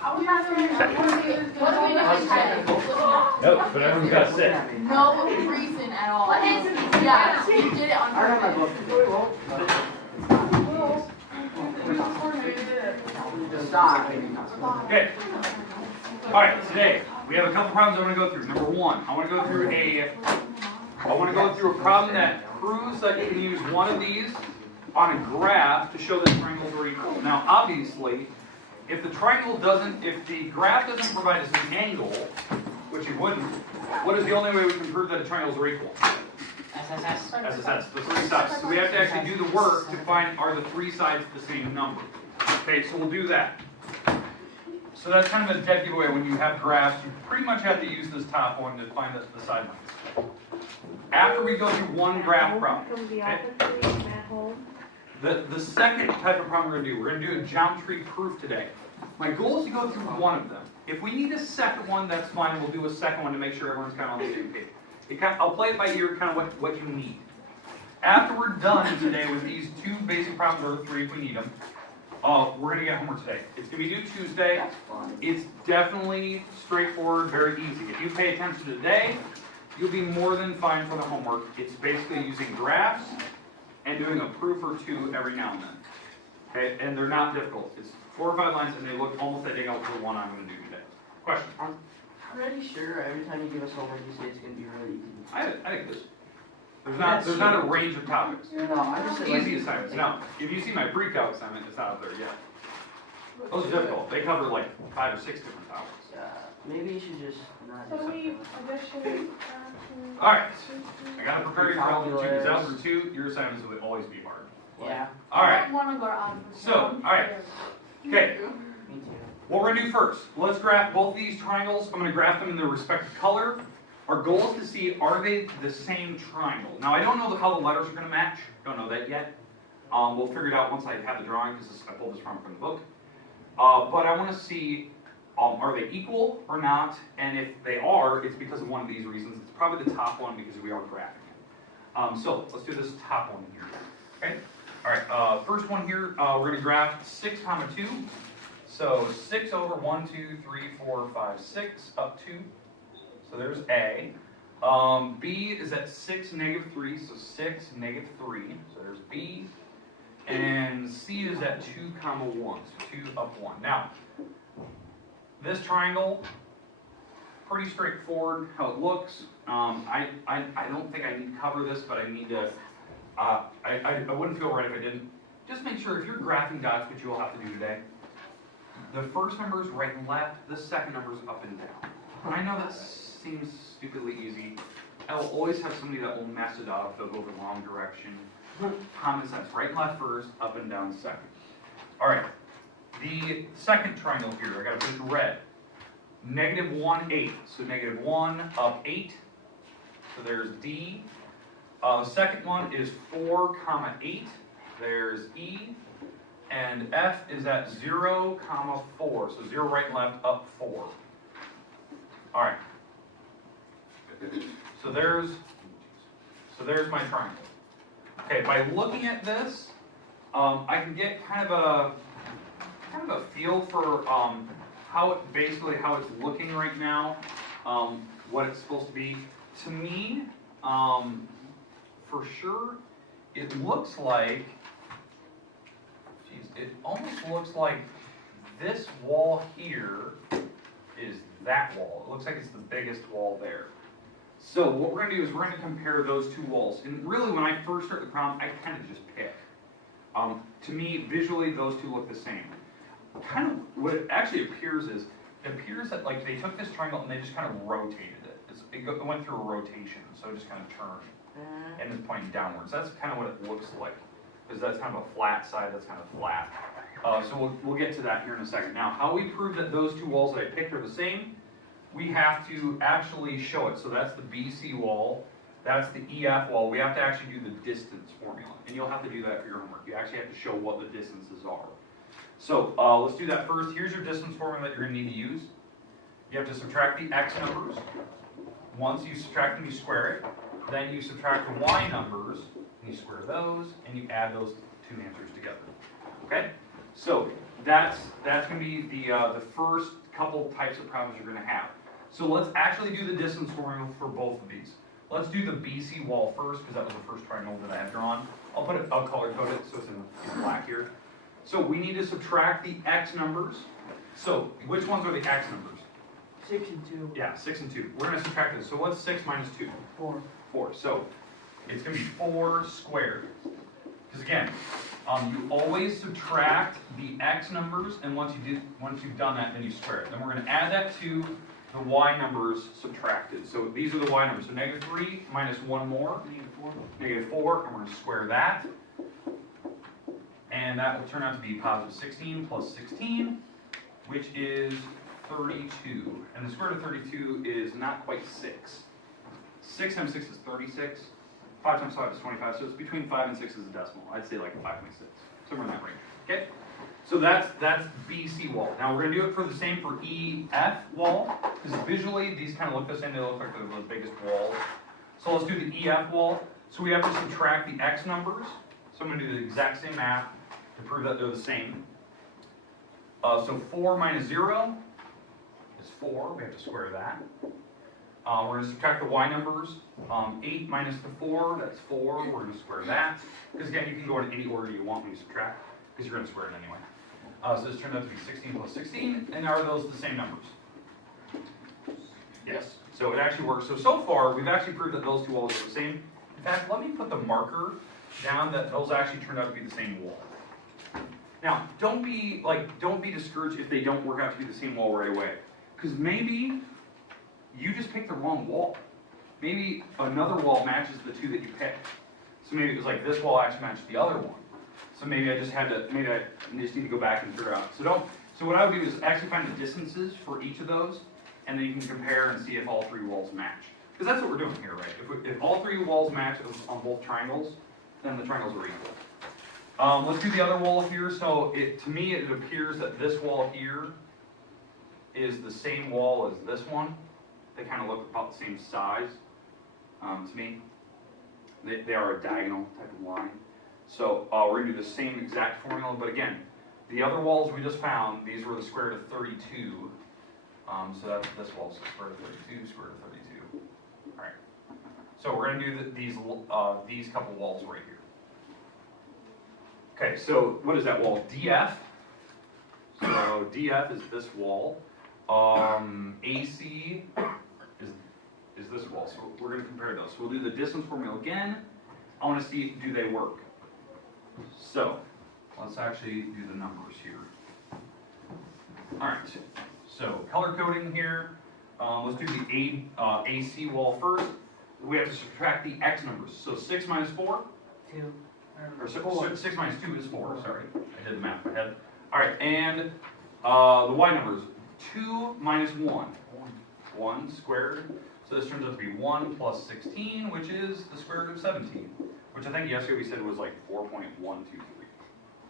What do we Nope, but everyone's got to sit. No reason at all. Yeah, you did it on purpose. Okay. All right, today we have a couple problems I want to go through. Number one, I want to go through a problem that proves that you can use one of these on a graph to show that triangles are equal. Now, obviously, if the graph doesn't provide us an angle, which it wouldn't, what is the only way we can prove that the triangles are equal? SSS, the three sides. So we have to actually do the work to find, are the three sides the same number? Okay, so we'll do that. So that's kind of a dead giveaway. When you have graphs, you pretty much have to use this top one to find the side lines. After we go through one graph problem, okay, the second type of problem we're going to do a geometry proof today. My goal is to go through one of them. If we need a second one, that's fine. We'll do a second one to make sure everyone's kind of on the same page. I'll play it by ear, kind of what you need. After we're done today with these two basic problems, or three if we need them, we're going to get homework today. It's going to be due Tuesday. It's definitely straightforward, very easy. If you pay attention today, you'll be more than fine for the homework. It's basically using graphs and doing a proof or two every now and then. Okay, and they're not difficult. It's 4 or 5 lines, and they look almost identical to the one I'm going to do today. Question? I'm pretty sure every time you give us homework, you say it's going to be really easy. I think this. There's not a range of topics. No, I just said Easy assignments. Now, if you see my pre-calc assignment, it's not up there yet. Those are difficult. They cover like 5 or 6 different topics. Maybe you should just not. All right. I got to prepare you for algebra 2 because algebra 2, your assignments will always be hard. Yeah. All right. I want to go on. So, all right. Okay. Me too. What we're going to do first, let's graph both these triangles. I'm going to graph them in their respective color. Our goal is to see, are they the same triangle? Now, I don't know how the letters are going to match. Don't know that yet. We'll figure it out once I have the drawing because I pulled this from the book. But I want to see, are they equal or not? And if they are, it's because of one of these reasons. It's probably the top one because we are graphing it. So let's do this top one here. Okay. All right. First one here, we're going to graph 6, 2. So 6 over 1, 2, 3, 4, 5, 6 up 2. So there's A. B is at 6, -3, so 6, -3. So there's B. And C is at 2, 1, so 2 up 1. Now, this triangle, pretty straightforward how it looks. I don't think I need to cover this, but I need to, I wouldn't feel right if I didn't. Just make sure if you're graphing dots, which you'll have to do today, the first number is right and left, the second number is up and down. I know that seems stupidly easy. I'll always have somebody that will mess it up, they'll go the wrong direction. Common sense, right and left first, up and down second. All right, the second triangle here, I got to put it in red. -1, 8, so -1 up 8, so there's D. The second one is 4, 8, there's E. And F is at 0, 4, so 0 right and left, up 4. All right. So there's my triangle. Okay, by looking at this, I can get kind of a feel for how it's looking right now, what it's supposed to be. To me, for sure, it looks like. It almost looks like this wall here is that wall. It looks like it's the biggest wall there. So what we're going to do is we're going to compare those two walls. And really, when I first start the problem, I kind of just pick. To me, visually, those two look the same. Kind of what it actually appears is, it appears that like they took this triangle and they just kind of rotated it. It went through a rotation, so it just kind of turned and is pointing downwards. That's kind of what it looks like. Because that's kind of a flat side, that's kind of flat. So we'll get to that here in a second. Now, how we prove that those two walls that I picked are the same, we have to actually show it. So that's the BC wall, that's the EF wall. We have to actually do the distance formula. And you'll have to do that for your homework. You actually have to show what the distances are. So let's do that first. Here's your distance formula that you're going to need to use. You have to subtract the X numbers. Once you subtract them, you square it. Then you subtract the Y numbers. And you square those, and you add those two answers together. Okay? So that's going to be the first couple types of problems you're going to have. So let's actually do the distance formula for both of these. Let's do the BC wall first, because that was the first triangle that I have drawn. I'll color code it so it's in black here. So we need to subtract the x numbers. So which ones are the x numbers? 6 and 2. Yeah, 6 and 2. We're going to subtract this. So what's 6 minus 2? 4. 4. So it's going to be 4 squared. Because again, you always subtract the x numbers, and once you've done that, then you square it. Then we're going to add that to the y numbers subtracted. So these are the y numbers. So negative 3 minus 1 more. Negative 4, and we're going to square that. And that will turn out to be positive 16 plus 16, which is 32. And the square root of 32 is not quite 6. 6 times 6 is 36. 5 times 5 is 25. So it's between 5 and 6 is a decimal. I'd say like 5.6, somewhere in that range. Okay? So that's BC wall. Now we're going to do it for the same for EF wall, because visually these kind of look the same. They look like they're the biggest walls. So let's do the EF wall. So we have to subtract the x numbers. So I'm going to do the exact same math to prove that they're the same. So 4 minus 0 is 4. We have to square that. We're going to subtract the y numbers. 8 minus the 4, that's 4. We're going to square that. Because again, you can go in any order you want when you subtract, because you're going to square it anyway. So this turned out to be 16 plus 16. And are those the same numbers? Yes. So it actually works. So far, we've actually proved that those two walls are the same. In fact, let me put the marker down that those actually turned out to be the same wall. Now, don't be discouraged if they don't work out to be the same wall right away. Because maybe you just picked the wrong wall. Maybe another wall matches the two that you picked. So maybe it was like this wall actually matched the other one. So maybe I just need to go back and figure out. So what I would do is actually find the distances for each of those, and then you can compare and see if all three walls match. Because that's what we're doing here, right? If all three walls match on both triangles, then the triangles are equal. Let's do the other wall here. So to me, it appears that this wall here is the same wall as this one. They kind of look about the same size to me. They are a diagonal type of line. So we're going to do the same exact formula, but again, the other walls we just found, these were the square root of 32. So that's this wall, so square root of 32, square root of 32. All right. So we're going to do these couple walls right here. Okay, so what is that wall? DF. So DF is this wall. AC is this wall. So we're going to compare those. So we'll do the distance formula again. I want to see, do they work? So let's actually do the numbers here. All right. So color coding here. Let's do the AC wall first. We have to subtract the x numbers. So 6 minus 4? 2. Or 6 minus 2 is 4, sorry. I did the math in my head. All right, and the y numbers. 2 minus 1. 1 squared. So this turns out to be 1 plus 16, which is the square root of 17. Which I think yesterday we said was like 4.123.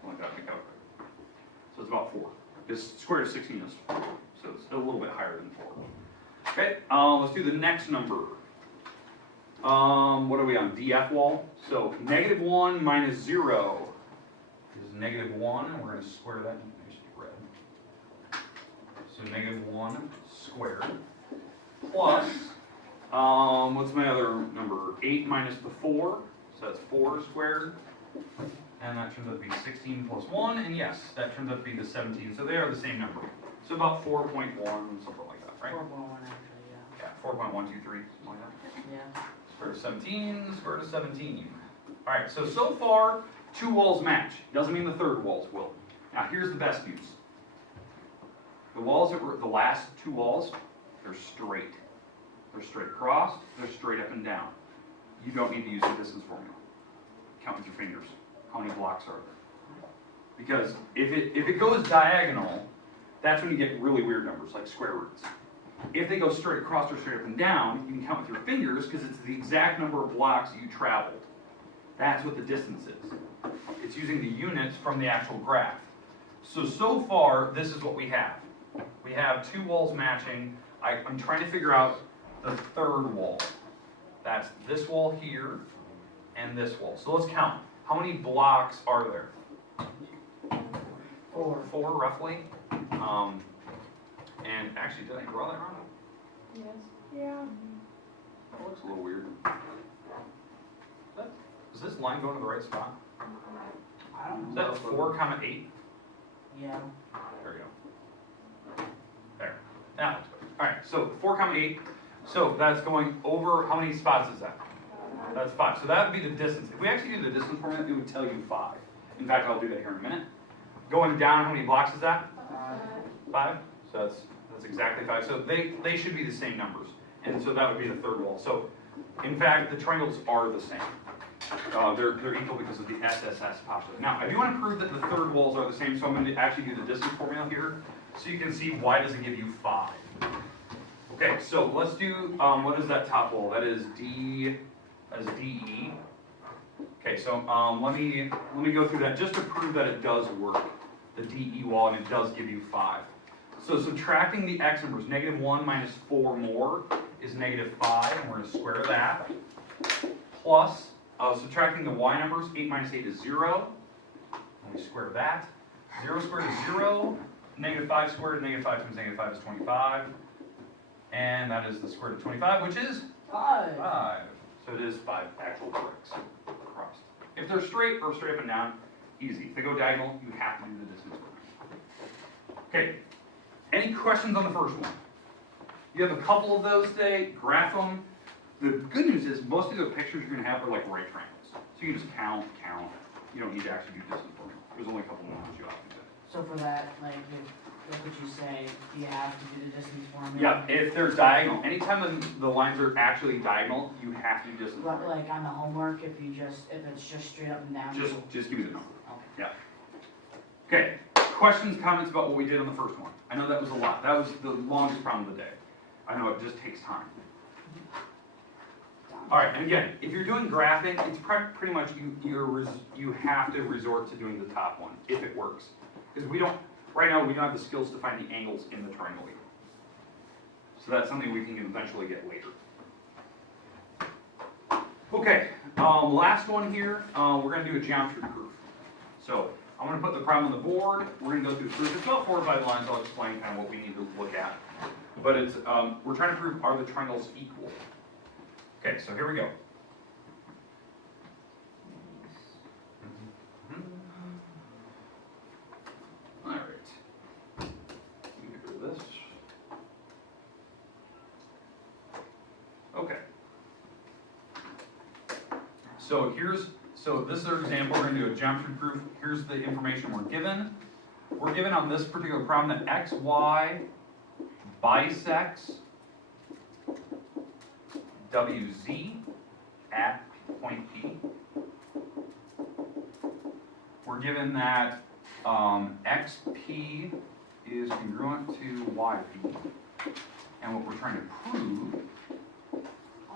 Like that, so it's about 4. This square root of 16 is 4. So it's a little bit higher than 4. Okay, let's do the next number. What are we on? DF wall. So negative 1 minus 0 is negative 1, and we're going to square that. I should do red. So negative 1 squared plus, what's my other number? 8 minus the 4, so that's 4 squared. And that turns out to be 16 plus 1, and yes, that turns out to be the 17. So they are the same number. So about 4.1, something like that, right? 4.1 actually, yeah. Yeah, 4.123, something like that. Yeah. Square root of 17, square root of 17. All right, so far, 2 walls match. Doesn't mean the third walls will. Now, here's the best news. The walls that were, the last 2 walls, they're straight. They're straight across, they're straight up and down. You don't need to use the distance formula. Count with your fingers. How many blocks are there? Because if it goes diagonal, that's when you get really weird numbers, like square roots. If they go straight across or straight up and down, you can count with your fingers because it's the exact number of blocks you traveled. That's what the distance is. It's using the units from the actual graph. So far, this is what we have. We have 2 walls matching. I'm trying to figure out the third wall. That's this wall here and this wall. So let's count. How many blocks are there? 4. 4. 4 roughly. And actually, did I draw that wrong? Yes. Yeah. That looks a little weird. Is this line going to the right spot? I don't Is know. that 4, 8? Yeah. There we go. There. That looks better. All right, so 4, 8. So that's going over, how many spots is that? That's 5. So that would be the distance. If we actually do the distance formula, it would tell you 5. In fact, I'll do that here in a minute. Going down, how many blocks is that? 5. So that's exactly 5. So they should be the same numbers. And so that would be the third wall. So in fact, the triangles are the same. They're equal because of the SSS postulate. Now, I do want to prove that the third walls are the same, so I'm going to actually do the distance formula here, so you can see why does it give you 5. Okay, so let's do, what is that top wall? That is D, that is DE. Okay, so let me go through that just to prove that it does work, the DE wall, and it does give you 5. So subtracting the x numbers, -1 minus 4 more is -5, and we're going to square that, plus subtracting the y numbers, 8 minus 8 is 0. And we square that. 0 squared is 0. -5 squared, -5 times -5 is 25. And that is the square root of 25, which is 5. 5. So it is 5 actual bricks across. If they're straight or straight up and down, easy. If they go diagonal, you have to do the distance formula. Okay. Any questions on the first one? You have a couple of those today. Graph them. The good news is most of the pictures you're going to have are like right triangles. So you can just count. You don't need to actually do distance formula. There's only a couple more that you have to do. So for that, like, what would you say? Do you have to do the distance formula? Yeah, if they're diagonal. Anytime the lines are actually diagonal, you have to do distance But formula. like on the homework, if it's just straight up and down. Just give me the number. Okay. Yeah. Okay. Questions, comments about what we did on the first one? I know that was a lot. That was the longest problem of the day. I know it just takes time. All right, and again, if you're doing graphing, it's pretty much you have to resort to doing the top one if it works, because right now we don't have the skills to find the angles in the triangle either. So that's something we can eventually get later. Okay, last one here. We're going to do a geometry proof. So I'm going to put the problem on the board. We're going to go through the proof. It's about 4 or 5 lines. I'll explain kind of what we need to look at. But it's we're trying to prove, are the triangles equal? Okay, so here we go. All right. Let me get rid of this. Okay. So this is our example. We're going to do a geometry proof. Here's the information we're given. We're given on this particular problem that x, y bisects WZ at point P. We're given that XP is congruent to YP. And what we're trying to prove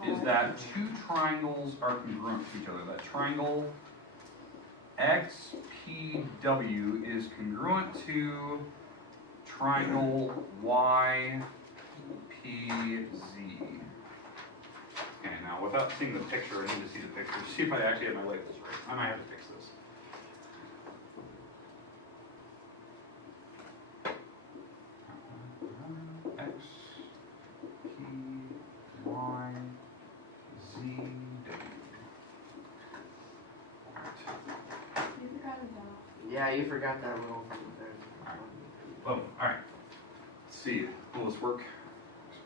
is that 2 triangles are congruent to each other. That triangle XPW is congruent to triangle YPZ. Okay, now without seeing the picture, I need to see the picture, see if I actually have my labels right. I might have to fix this. X, P, Y, Z, W. You forgot about. Yeah, you forgot that little thing there. Boom, alright. Let's see, will this work? X,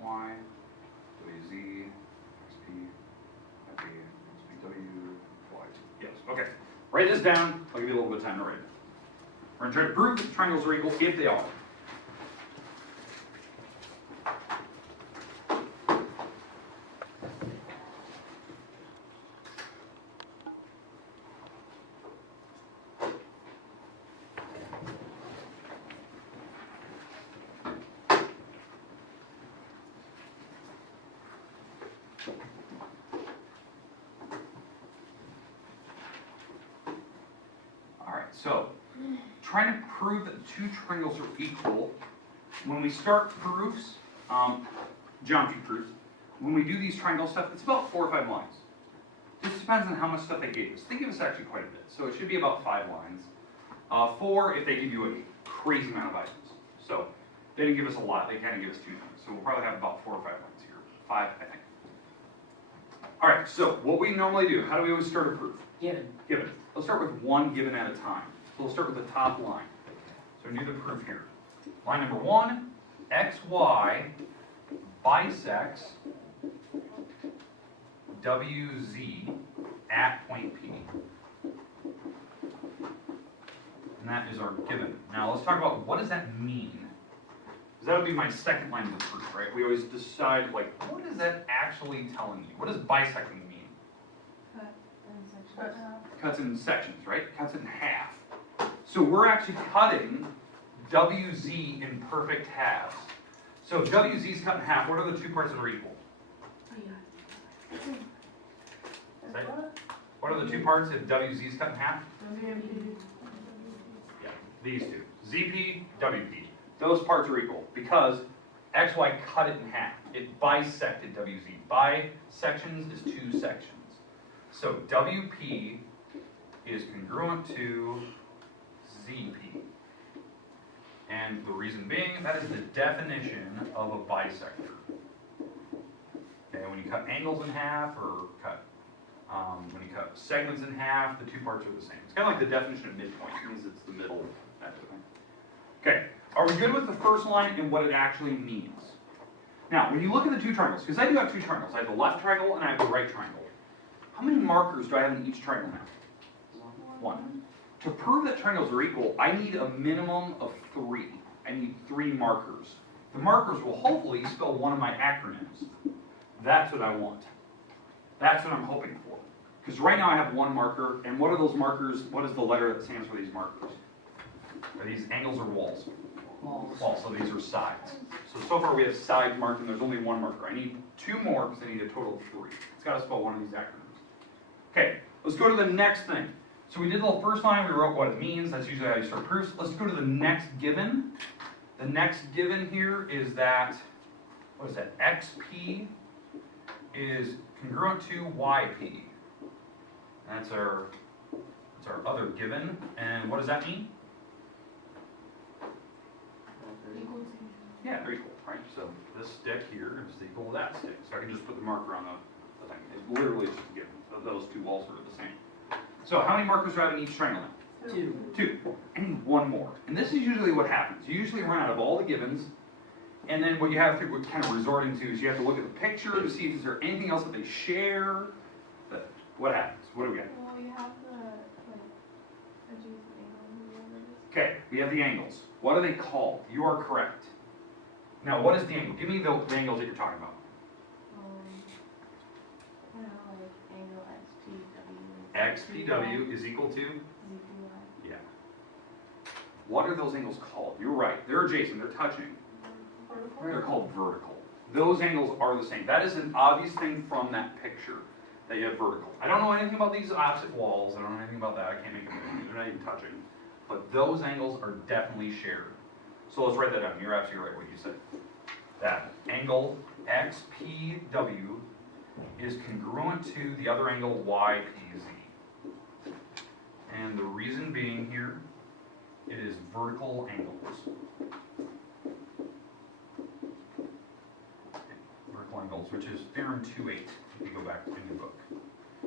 Y, W, Z, X, P, Y, P, X, P, W, Y, Z. Yes, okay. Write this down, I'll give you a little bit of time to write it. We're going to try to prove that triangles are equal if they are. So, trying to prove that 2 triangles are equal, when we start proofs, geometry proofs, when we do these triangle stuff, it's about 4 or 5 lines. Just depends on how much stuff they gave us. They give us actually quite a bit, so it should be about 5 lines. 4 if they give you a crazy amount of items. So they didn't give us a lot, they kind of give us 2 things. So we'll probably have about 4 or 5 lines here. 5, I think. All right, so what we normally do, how do we always start a proof? Given. Given. Let's start with one given at a time. So we'll start with the top line. So we do the proof here. Line number 1, xy bisects wz at point P. And that is our given. Now let's talk about what does that mean? Because that would be my second line of the proof, right? We always decide, like, what is that actually telling you? What does bisecting mean? Cuts in sections, right? Cuts it in half. So we're actually cutting WZ in perfect halves. So if WZ is cut in half, what are the 2 parts that are equal? Say, what are the 2 parts if WZ is cut in half? Yeah, these 2. ZP, WP. Those parts are equal because XY cut it in half. It bisected WZ. Bisections is 2 sections. So WP is congruent to ZP. And the reason being, that is the definition of a bisector. Okay, when you cut angles in half or when you cut segments in half, the 2 parts are the same. It's kind of like the definition of midpoint. It means it's the middle, that type of thing. Okay, are we good with the first line and what it actually means? Now, when you look at the 2 triangles, because I do have 2 triangles. I have the left triangle and I have the right triangle. How many markers do I have in each triangle now? 1. To prove that triangles are equal, I need a minimum of 3. I need 3 markers. The markers will hopefully spell one of my acronyms. That's what I want. That's what I'm hoping for. Because right now I have 1 marker, and what are those markers? What is the letter that stands for these markers? Are these angles or walls? Walls. Walls, so these are sides. So far we have sides marked, and there's only 1 marker. I need 2 more, because I need a total of 3. It's got to spell one of these acronyms. Okay, let's go to the next thing. So we did the first line, we wrote what it means. That's usually how you start proofs. Let's go to the next given. The next given here is that, what is that? XP is congruent to YP. That's our other given. And what does that mean? Yeah, they're equal, right? So this stick here is equal to that stick. So I can just put the marker on the thing. It's literally just a given. Those 2 walls are the same. So how many markers do I have in each triangle now? 2. 2. I need 1 more. And this is usually what happens. You usually run out of all the givens, and then what you have to kind of resorting to is you have to look at the picture to see if is there anything else that they share. What happens? What do we get? Well, you have the edges and Okay, we have the angles. What are they called? You are correct. Now, what is the angle? Give me the angles that you're talking about. I don't know, like angle XPW is equal to? ZPY. Yeah. What are those angles called? You're right. They're adjacent. They're touching. They're called vertical. Those angles are the same. That is an obvious thing from that picture, that you have vertical. I don't know anything about these opposite walls. I don't know anything about that. I can't make them. They're not even touching. But those angles are definitely shared. So let's write that down. You're absolutely right what you said. That angle XPW is congruent to the other angle YPZ. And the reason being here, it is vertical angles. Vertical angles, which is theorem 2.8, if you go back in your book.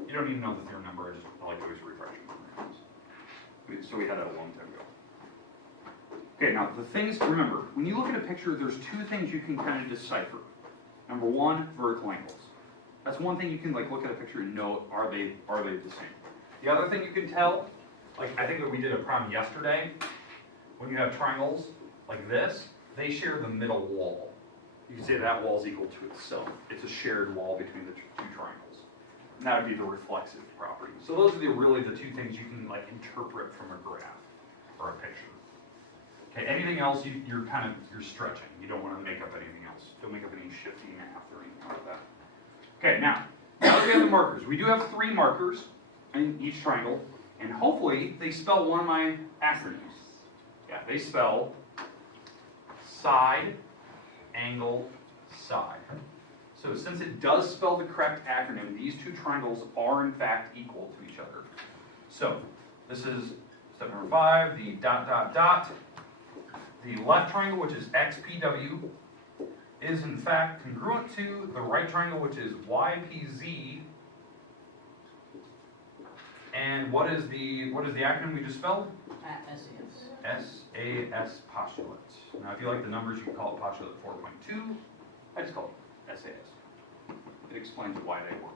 You don't even know the theorem number, I like to always refresh it. So we had that a long time ago. Okay, now the things, remember, when you look at a picture, there's 2 things you can kind of decipher. Number 1, vertical angles. That's one thing you can like look at a picture and know, are they the same? The other thing you can tell, like I think that we did a problem yesterday, when you have triangles like this, they share the middle wall. You can say that wall is equal to itself. It's a shared wall between the 2 triangles. And that would be the reflexive property. So those are really the 2 things you can like interpret from a graph or a picture. Okay, anything else you're stretching. You don't want to make up anything else. Don't make up any shifty math or anything like that. Okay, now that we have the markers, we do have 3 markers in each triangle, and hopefully they spell one of my acronyms. Yeah, they spell side, angle, side. So since it does spell the correct acronym, these 2 triangles are in fact equal to each other. So this is step number 5, the dot, dot, dot. the left triangle, which is XPW, is in fact congruent to the right triangle, which is YPZ. And what is the acronym we just spelled? SAS. SAS postulate. Now, if you like the numbers, you can call it postulate 4.2. I just call it SAS. It explains why they work.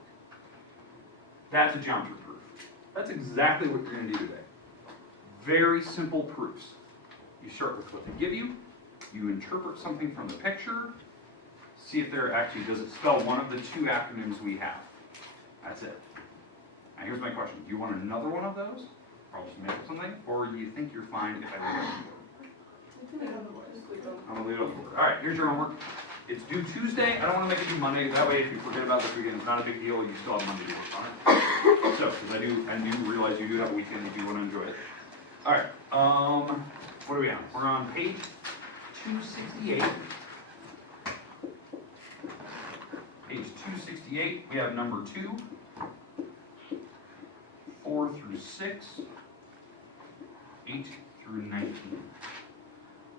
That's a geometry proof. That's exactly what you're going to do today. Very simple proofs. You start with what they give you. You interpret something from the picture. See if there actually does it spell one of the two acronyms we have. That's it. Now here's my question. Do you want another one of those? Or I'll just make up something? Or do you think you're fine if I leave it on the board? I'm going to leave it on the board. All right, here's your homework. It's due Tuesday. I don't want to make it due Monday. That way, if you forget about this weekend, it's not a big deal. You still have Monday to work on it. So, because I do realize you do have a weekend if you want to enjoy it. All right. What are we on? We're on page 268. Page 268. We have number 2, 4 through 6, 8 through 19.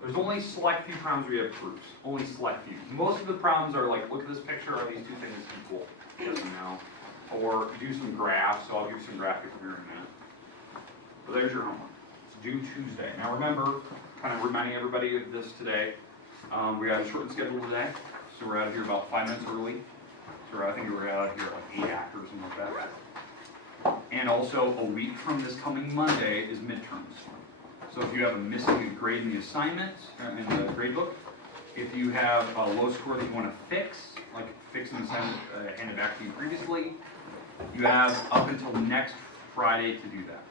There's only select few problems where you have proofs. Only select few. Most of the problems are like, look at this picture, are these two things equal? Yes and no. Or do some graphs, so I'll give you some graphics here in a minute. But there's your homework. It's due Tuesday. Now remember, kind of reminding everybody of this today, we got a shortened schedule today, so we're out of here about 5 minutes early. So I think we're out of here at like 8 after or something like that. And also, a week from this coming Monday is midterms. So if you have a missing grade in the assignment, in the grade book, if you have a low score that you want to fix, like fix an assignment handed back to you previously, you have up until next Friday to do that.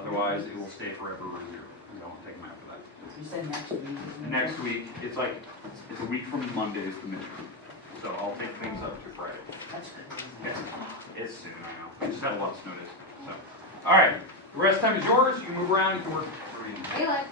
Otherwise, it will stay forever or zero. You don't take them after that. You said next week. Next week, it's a week from Monday is the midterm. So I'll take things up to Friday. That's good. It's soon, I know. I just had a lot of snow days. So, all right. The rest of the time is yours. You can move around. You can work. Hey, look.